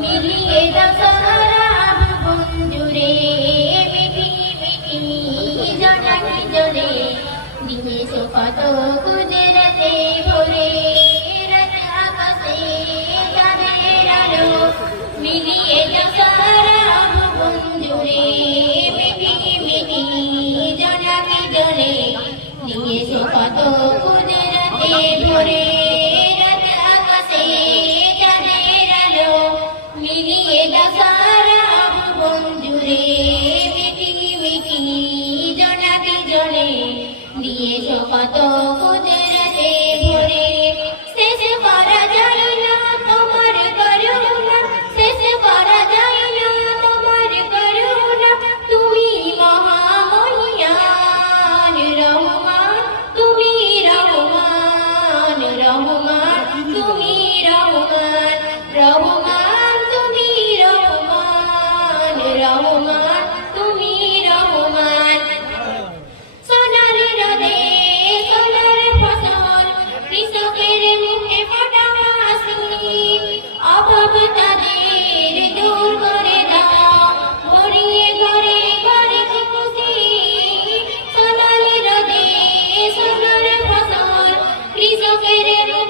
মিলিয়ে দশহরা বন্ধুরে মিটি মিটি জনাকি জলে দিয়েছ কত গুজরাতে ভরে রাত আকাশে চাঁদের আলো মিলিয়ে দশহরা বন্ধুরে মিটি মিটি জনাকি জলে দিয়েছ কত three.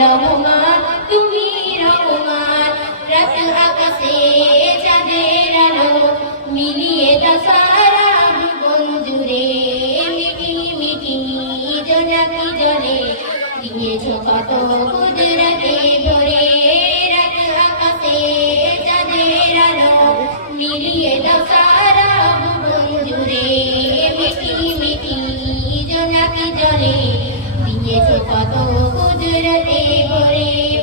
রহমান, তুমি রহমান মিলিয়ে মিটি কত কুদরতে ভরে, রত আকাশে চাঁদের আলো, মিলিয়ে দশারা সারা জুড়ে, মিটি মিটি জোনাকি জলে, দিয়েছ কত তীর দেবরে